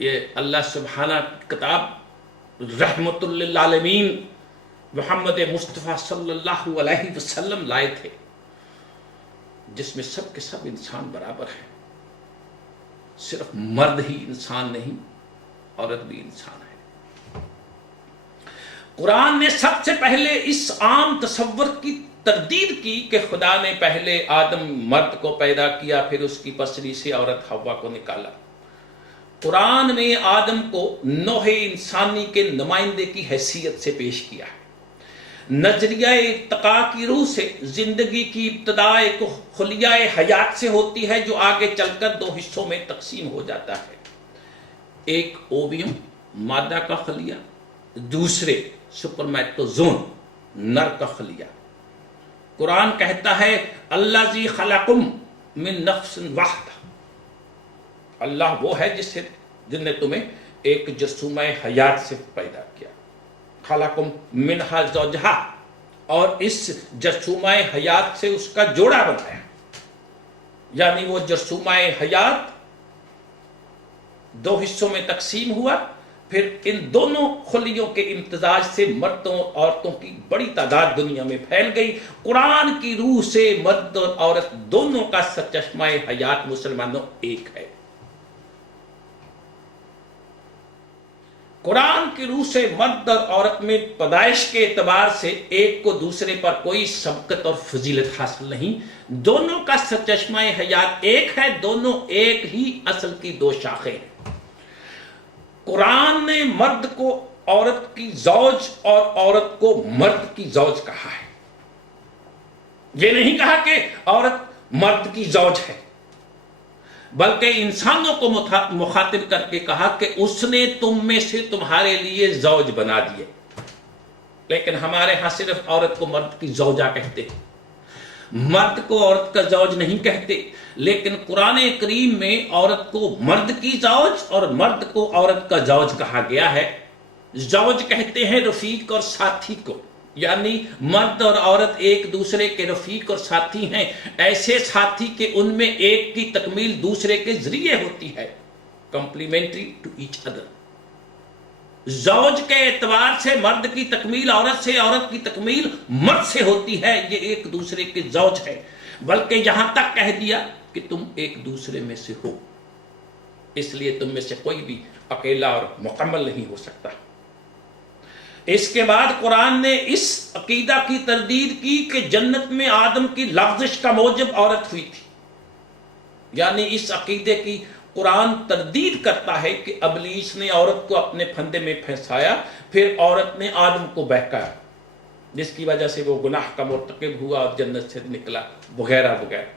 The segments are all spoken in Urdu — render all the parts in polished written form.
یہ اللہ سبحانہ کی کتاب رحمت للعالمین محمد مصطفیٰ صلی اللہ علیہ وسلم لائے تھے، جس میں سب کے سب انسان برابر ہیں، صرف مرد ہی انسان نہیں، عورت بھی انسان ہے۔ قرآن نے سب سے پہلے اس عام تصور کی تردید کی کہ خدا نے پہلے آدم مرد کو پیدا کیا، پھر اس کی پسری سے عورت حوا کو نکالا۔ قرآن نے آدم کو نوع انسانی کے نمائندے کی حیثیت سے پیش کیا ہے۔ نظریہ ارتقاء کی روح سے زندگی کی ابتدا ایک خلیہ حیات سے ہوتی ہے جو آگے چل کر دو حصوں میں تقسیم ہو جاتا ہے، ایک اوویم مادہ کا خلیہ، دوسرے سپرمیٹوزون نر کا خلیہ۔ قرآن کہتا ہے الذی خلقکم من نفس واحدہ، اللہ وہ ہے جن نے تمہیں ایک جرثومہ حیات سے پیدا کیا، خلقکم منہا زوجہا، اور اس جرثومہ حیات سے اس کا جوڑا بنایا، یعنی وہ جرثومہ حیات دو حصوں میں تقسیم ہوا، پھر ان دونوں خلیوں کے امتزاج سے مردوں اور عورتوں کی بڑی تعداد دنیا میں پھیل گئی۔ قرآن کی روح سے مرد اور عورت دونوں کا سرچشمہ حیات مسلمانوں ایک ہے۔ قرآن کی روح سے مرد اور عورت میں پیدائش کے اعتبار سے ایک کو دوسرے پر کوئی سبقت اور فضیلت حاصل نہیں، دونوں کا سرچشمہ حیات ایک ہے، دونوں ایک ہی اصل کی دو شاخیں ہیں۔ قرآن نے مرد کو عورت کی زوج اور عورت کو مرد کی زوج کہا ہے، یہ نہیں کہا کہ عورت مرد کی زوج ہے، بلکہ انسانوں کو مخاطب کر کے کہا کہ اس نے تم میں سے تمہارے لیے زوج بنا دیے، لیکن ہمارے ہاں صرف عورت کو مرد کی زوجہ کہتے ہیں، مرد کو عورت کا زوج نہیں کہتے۔ لیکن قرآن کریم میں عورت کو مرد کی زوج اور مرد کو عورت کا زوج کہا گیا ہے۔ زوج کہتے ہیں رفیق اور ساتھی کو، یعنی مرد اور عورت ایک دوسرے کے رفیق اور ساتھی ہیں، ایسے ساتھی کہ ان میں ایک کی تکمیل دوسرے کے ذریعے ہوتی ہے، کمپلیمنٹری ٹو ایچ ادر۔ زوج کے اعتبار سے مرد کی تکمیل عورت سے، عورت کی تکمیل مرد سے ہوتی ہے، یہ ایک دوسرے کے زوج ہے، بلکہ یہاں تک کہہ دیا کہ تم ایک دوسرے میں سے ہو، اس لیے تم میں سے کوئی بھی اکیلا اور مکمل نہیں ہو سکتا۔ اس کے بعد قرآن نے اس عقیدہ کی تردید کی کہ جنت میں آدم کی لغزش کا موجب عورت ہوئی تھی، یعنی اس عقیدے کی قرآن تردید کرتا ہے کہ ابلیس نے عورت کو اپنے پھندے میں پھنسایا، پھر عورت نے آدم کو بہکایا، جس کی وجہ سے وہ گناہ کا مرتکب ہوا اور جنت سے نکلا، وغیرہ وغیرہ۔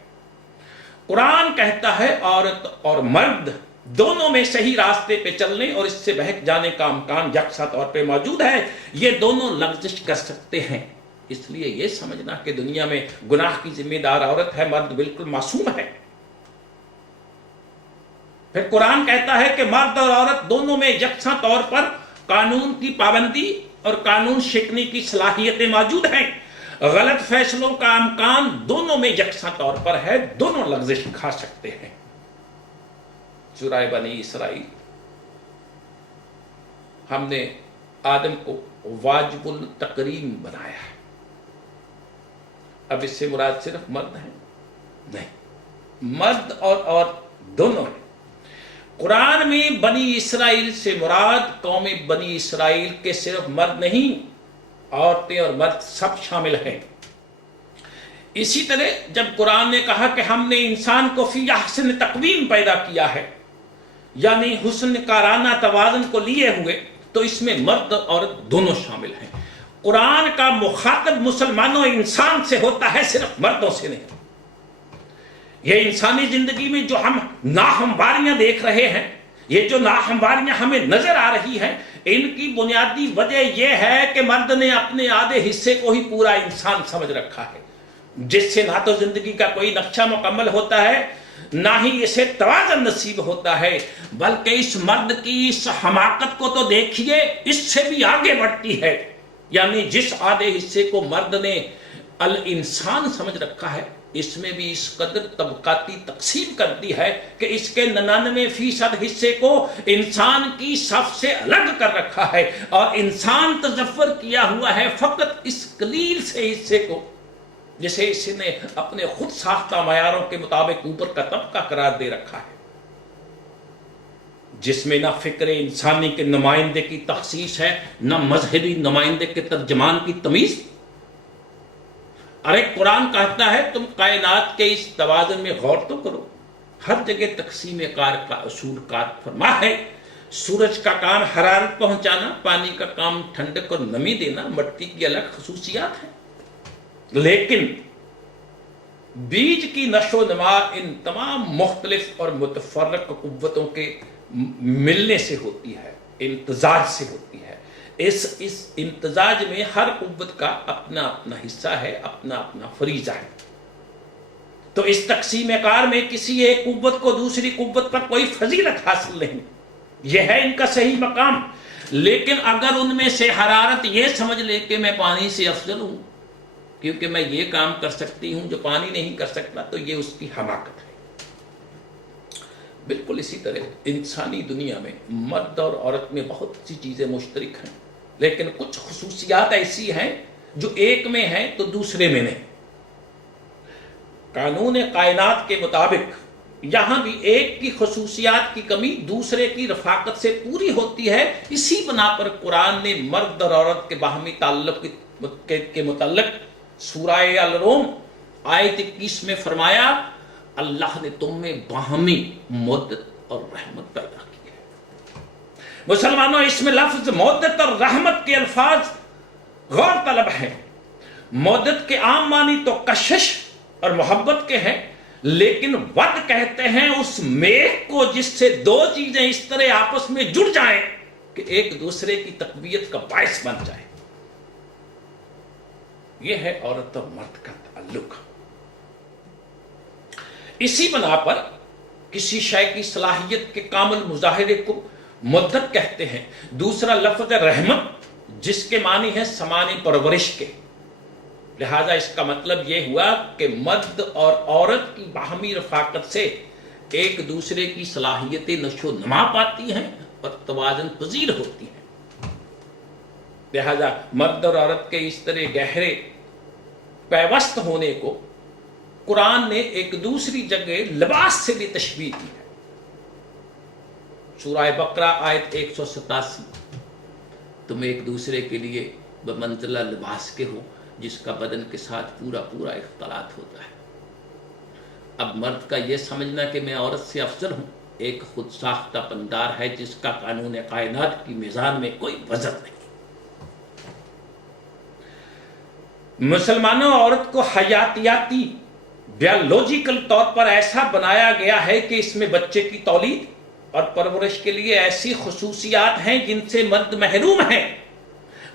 قرآن کہتا ہے عورت اور مرد دونوں میں صحیح راستے پہ چلنے اور اس سے بہک جانے کا امکان یکساں طور پہ موجود ہے، یہ دونوں لغزش کر سکتے ہیں۔ اس لیے یہ سمجھنا کہ دنیا میں گناہ کی ذمہ دار عورت ہے، مرد بالکل معصوم ہے۔ پھر قرآن کہتا ہے کہ مرد اور عورت دونوں میں یکساں طور پر قانون کی پابندی اور قانون شکنی کی صلاحیتیں موجود ہیں، غلط فیصلوں کا امکان دونوں میں یکساں طور پر ہے، دونوں لغزش کھا سکتے ہیں۔ سورہ بنی اسرائیل، ہم نے آدم کو واجب التکریم بنایا ہے، اب اس سے مراد صرف مرد ہیں؟ نہیں، مرد اور عورت دونوں ہیں۔ قرآن میں بنی اسرائیل سے مراد قوم بنی اسرائیل کے صرف مرد نہیں، عورتیں اور مرد سب شامل ہیں۔ اسی طرح جب قرآن نے کہا کہ ہم نے انسان کو فی احسن تقویم پیدا کیا ہے، یعنی حسن کارانہ توازن کو لیے ہوئے، تو اس میں مرد اور عورت دونوں شامل ہیں۔ قرآن کا مخاطب مسلمانوں انسان سے ہوتا ہے، صرف مردوں سے نہیں۔ یہ انسانی زندگی میں جو ہم ناہمواریاں دیکھ رہے ہیں، یہ جو ناہمواریاں ہمیں نظر آ رہی ہیں، ان کی بنیادی وجہ یہ ہے کہ مرد نے اپنے آدھے حصے کو ہی پورا انسان سمجھ رکھا ہے، جس سے نہ تو زندگی کا کوئی نقشہ مکمل ہوتا ہے، نہ ہی اسے توازن نصیب ہوتا ہے، بلکہ اس مرد کی اس حماقت کو تو دیکھیے، اس سے بھی آگے بڑھتی ہے۔ یعنی جس آدھے حصے کو مرد نے الانسان سمجھ رکھا ہے، اس میں بھی اس قدر طبقاتی تقسیم کر دی ہے کہ اس کے 99% حصے کو انسان کی صف سے الگ کر رکھا ہے، اور انسان تصور کیا ہوا ہے فقط اس قلیل سے حصے کو جسے اس نے اپنے خود ساختہ معیاروں کے مطابق اوپر کا طبقہ قرار دے رکھا ہے، جس میں نہ فکر انسانی کے نمائندے کی تخصیص ہے، نہ مذہبی نمائندے کے ترجمان کی تمیز۔ ارے قرآن کہتا ہے تم کائنات کے اس توازن میں غور تو کرو، ہر جگہ تقسیم کار کا اصول کار فرما ہے۔ سورج کا کام حرارت پہنچانا، پانی کا کام ٹھنڈک اور نمی دینا، مٹی کی الگ خصوصیات ہیں، لیکن بیج کی نشو و نما ان تمام مختلف اور متفرق قوتوں کے ملنے سے ہوتی ہے، امتزاج سے ہوتی ہے۔ اس امتزاج میں ہر قوت کا اپنا اپنا حصہ ہے، اپنا اپنا فریضہ ہے۔ تو اس تقسیم کار میں کسی ایک قوت کو دوسری قوت پر کوئی فضیلت حاصل نہیں، یہ ہے ان کا صحیح مقام۔ لیکن اگر ان میں سے حرارت یہ سمجھ لے کہ میں پانی سے افضل ہوں کیونکہ میں یہ کام کر سکتی ہوں جو پانی نہیں کر سکتا، تو یہ اس کی حماقت ہے۔ بالکل اسی طرح انسانی دنیا میں مرد اور عورت میں بہت سی چیزیں مشترک ہیں، لیکن کچھ خصوصیات ایسی ہیں جو ایک میں ہیں تو دوسرے میں نہیں۔ قانون کائنات کے مطابق یہاں بھی ایک کی خصوصیات کی کمی دوسرے کی رفاقت سے پوری ہوتی ہے۔ اسی بنا پر قرآن نے مرد اور عورت کے باہمی تعلق کے متعلق سورہ الروم آیت 21 میں فرمایا، اللہ نے تم میں باہمی مودت اور رحمت پیدا کی ہے۔ مسلمانوں، اس میں لفظ مودت اور رحمت کے الفاظ غور طلب ہیں۔ مودت کے عام معنی تو کشش اور محبت کے ہیں، لیکن ود کہتے ہیں اس میل کو جس سے دو چیزیں اس طرح آپس میں جڑ جائیں کہ ایک دوسرے کی تقویت کا باعث بن جائے۔ یہ ہے عورت اور مرد کا تعلق۔ اسی بنا پر کسی شے کی صلاحیت کے کامل مظاہرے کو مدت کہتے ہیں۔ دوسرا لفظ رحمت، جس کے معنی ہے سمانی پرورش کے، لہذا اس کا مطلب یہ ہوا کہ مرد اور عورت کی باہمی رفاقت سے ایک دوسرے کی صلاحیتیں نشو و نما پاتی ہیں اور توازن پذیر ہوتی ہیں۔ لہذا مرد اور عورت کے اس طرح گہرے پیوست ہونے کو قرآن نے ایک دوسری جگہ لباس سے بھی تشبیہ کی ہے۔ سورہ بقرہ آیت 187، تم ایک دوسرے کے لیے بمنزلہ لباس کے ہو جس کا بدن کے ساتھ پورا پورا اختلاط ہوتا ہے۔ اب مرد کا یہ سمجھنا کہ میں عورت سے افضل ہوں ایک خود ساختہ پندار ہے جس کا قانون کائنات کی میزان میں کوئی وزن نہیں۔ مسلمانوں، عورت کو حیاتیاتی بیالوجیکل طور پر ایسا بنایا گیا ہے کہ اس میں بچے کی تولید اور پرورش کے لیے ایسی خصوصیات ہیں جن سے مرد محروم ہے۔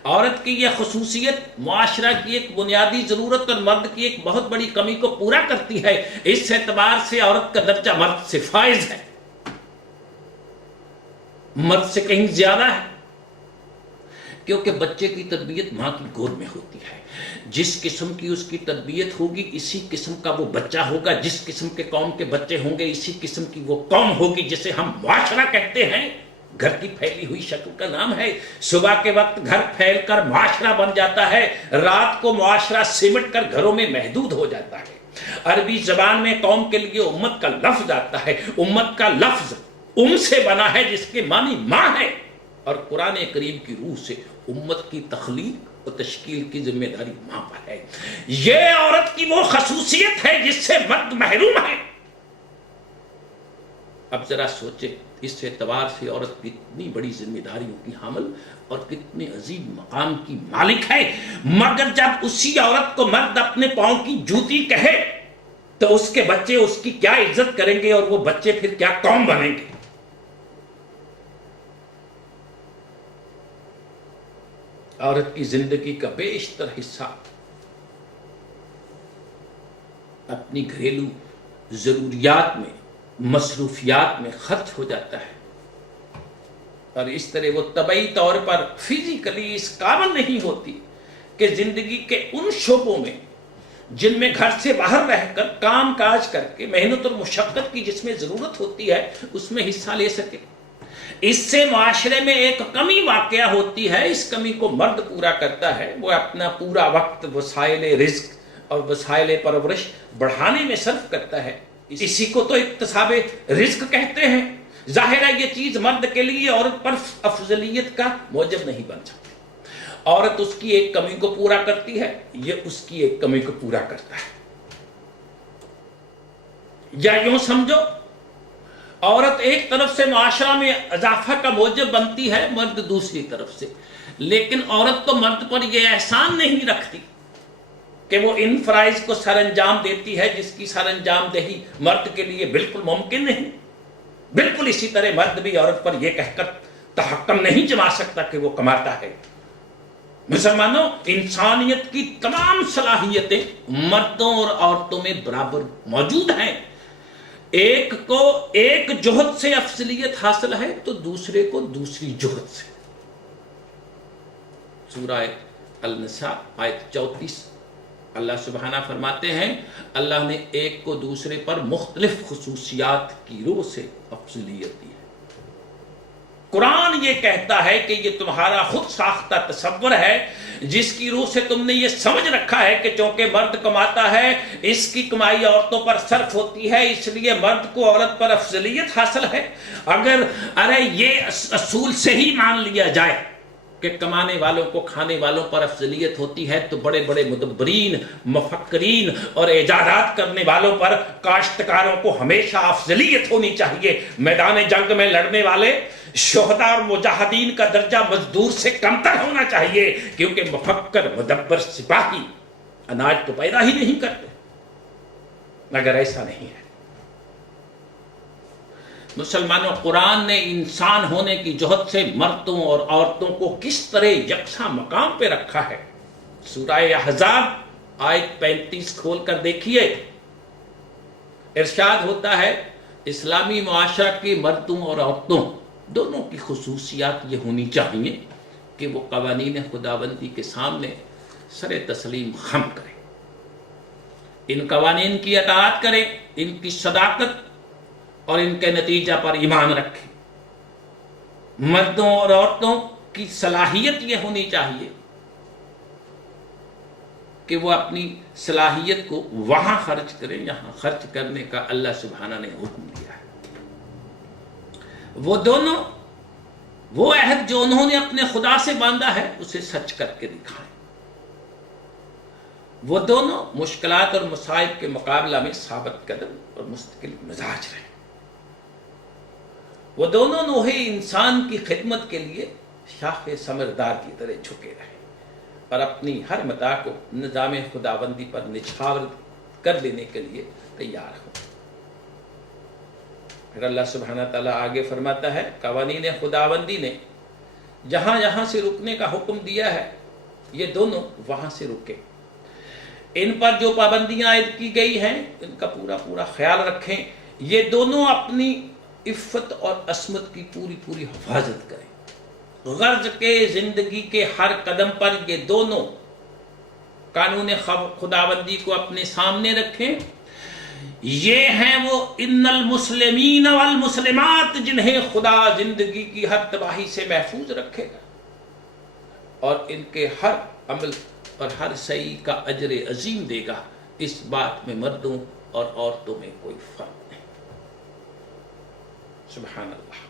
عورت کی یہ خصوصیت معاشرہ کی ایک بنیادی ضرورت اور مرد کی ایک بہت بڑی کمی کو پورا کرتی ہے۔ اس اعتبار سے عورت کا درجہ مرد سے فائز ہے، مرد سے کہیں زیادہ ہے، کیونکہ بچے کی تربیت ماں کی گود میں ہوتی ہے۔ جس قسم کی اس کی تربیت ہوگی اسی قسم کا وہ بچہ ہوگا، جس قسم کے قوم کے بچے ہوں گے اسی قسم کی وہ قوم ہوگی، جسے ہم معاشرہ کہتے ہیں۔ گھر کی پھیلی ہوئی شکل کا نام ہے۔ صبح کے وقت گھر پھیل کر معاشرہ بن جاتا ہے، رات کو معاشرہ سمٹ کر گھروں میں محدود ہو جاتا ہے۔ عربی زبان میں قوم کے لیے امت کا لفظ آتا ہے۔ امت کا لفظ سے بنا ہے جس کے معنی ماں ہے، اور قرآن کریم کی روح سے امت کی تخلیق اور تشکیل کی ذمہ داری ماں پر ہے۔ یہ عورت کی وہ خصوصیت ہے جس سے مرد محروم ہے۔ اب ذرا سوچیں، اس اعتبار سے عورت کتنی بڑی ذمہ داریوں کی حامل اور کتنے عظیم مقام کی مالک ہے، مگر جب اسی عورت کو مرد اپنے پاؤں کی جوتی کہے تو اس کے بچے اس کی کیا عزت کریں گے اور وہ بچے پھر کیا قوم بنیں گے۔ عورت کی زندگی کا بیشتر حصہ اپنی گھریلو ضروریات میں، مصروفیات میں خرچ ہو جاتا ہے، اور اس طرح وہ طبعی طور پر فزیکلی اس قابل نہیں ہوتی کہ زندگی کے ان شعبوں میں جن میں گھر سے باہر رہ کر کام کاج کر کے محنت اور مشقت کی جس میں ضرورت ہوتی ہے اس میں حصہ لے سکے. اس سے معاشرے میں ایک کمی واقع ہوتی ہے. اس کمی کو مرد پورا کرتا ہے. وہ اپنا پورا وقت وسائل رزق اور وسائل پرورش بڑھانے میں صرف کرتا ہے. اسی کو تو اکتساب رزق کہتے ہیں. ظاہر ہے یہ چیز مرد کے لیے عورت پر افضلیت کا موجب نہیں بن سکتی. عورت اس کی ایک کمی کو پورا کرتی ہے, یہ اس کی ایک کمی کو پورا کرتا ہے. یا یوں سمجھو عورت ایک طرف سے معاشرہ میں اضافہ کا موجب بنتی ہے, مرد دوسری طرف سے. لیکن عورت تو مرد پر یہ احسان نہیں رکھتی کہ وہ ان فرائض کو سر انجام دیتی ہے جس کی سر انجام دہی مرد کے لیے بالکل ممکن نہیں. بالکل اسی طرح مرد بھی عورت پر یہ کہہ کر تحکم نہیں جما سکتا کہ وہ کماتا ہے. مسلمانوں, انسانیت کی تمام صلاحیتیں مردوں اور عورتوں میں برابر موجود ہیں. ایک کو ایک جوہد سے افضلیت حاصل ہے تو دوسرے کو دوسری جوہد سے. سورہ النساء آیت 34 اللہ سبحانہ فرماتے ہیں اللہ نے ایک کو دوسرے پر مختلف خصوصیات کی روح سے افضلیت دی ہے. قرآن یہ کہتا ہے کہ یہ تمہارا خود ساختہ تصور ہے جس کی روح سے تم نے یہ سمجھ رکھا ہے کہ چونکہ مرد کماتا ہے اس کی کمائی عورتوں پر صرف ہوتی ہے اس لیے مرد کو عورت پر افضلیت حاصل ہے. اگر یہ اصول سے ہی مان لیا جائے کہ کمانے والوں کو کھانے والوں پر افضلیت ہوتی ہے تو بڑے بڑے مدبرین, مفکرین اور ایجادات کرنے والوں پر, کاشتکاروں کو ہمیشہ افضلیت ہونی چاہیے. میدان جنگ میں لڑنے والے شہداء اور مجاہدین کا درجہ مزدور سے کمتر ہونا چاہیے کیونکہ مفکر, مدبر, سپاہی اناج تو پیدا ہی نہیں کرتے. مگر ایسا نہیں ہے. مسلمانوں, قرآن نے انسان ہونے کی جہد سے مردوں اور عورتوں کو کس طرح یکساں مقام پہ رکھا ہے. سورہ احزاب آیت 35 کھول کر دیکھیے. ارشاد ہوتا ہے اسلامی معاشرہ کے مردوں اور عورتوں دونوں کی خصوصیات یہ ہونی چاہیے کہ وہ قوانین خداوندی کے سامنے سر تسلیم خم کریں, ان قوانین کی اطاعت کریں, ان کی صداقت اور ان کے نتیجہ پر ایمان رکھیں. مردوں اور عورتوں کی صلاحیت یہ ہونی چاہیے کہ وہ اپنی صلاحیت کو وہاں خرچ کریں جہاں خرچ کرنے کا اللہ سبحانہ نے حکم دیا ہے. وہ دونوں وہ عہد جو انہوں نے اپنے خدا سے باندھا ہے اسے سچ کر کے دکھائیں. وہ دونوں مشکلات اور مصائب کے مقابلہ میں ثابت قدم اور مستقل مزاج رہیں. وہ دونوں نوع انسان کی خدمت کے لیے شاخ ثمردار کی طرح جھکے رہیں اور اپنی ہر متاع کو نظام خداوندی پر نچھاور کر دینے کے لیے تیار ہوں. پھر اللہ سبحانہ تعالیٰ آگے فرماتا ہے قوانین خداوندی نے جہاں جہاں سے رکنے کا حکم دیا ہے یہ دونوں وہاں سے رکے. ان پر جو پابندیاں عائد کی گئی ہیں ان کا پورا پورا خیال رکھیں. یہ دونوں اپنی عفت اور عصمت کی پوری پوری حفاظت کریں. غرض کے زندگی کے ہر قدم پر یہ دونوں قانون خداوندی کو اپنے سامنے رکھیں. یہ ہیں وہ ان المسلمین والمسلمات جنہیں خدا زندگی کی ہر تباہی سے محفوظ رکھے گا اور ان کے ہر عمل اور ہر سعی کا اجر عظیم دے گا. اس بات میں مردوں اور عورتوں میں کوئی فرق نہیں. سبحان اللہ.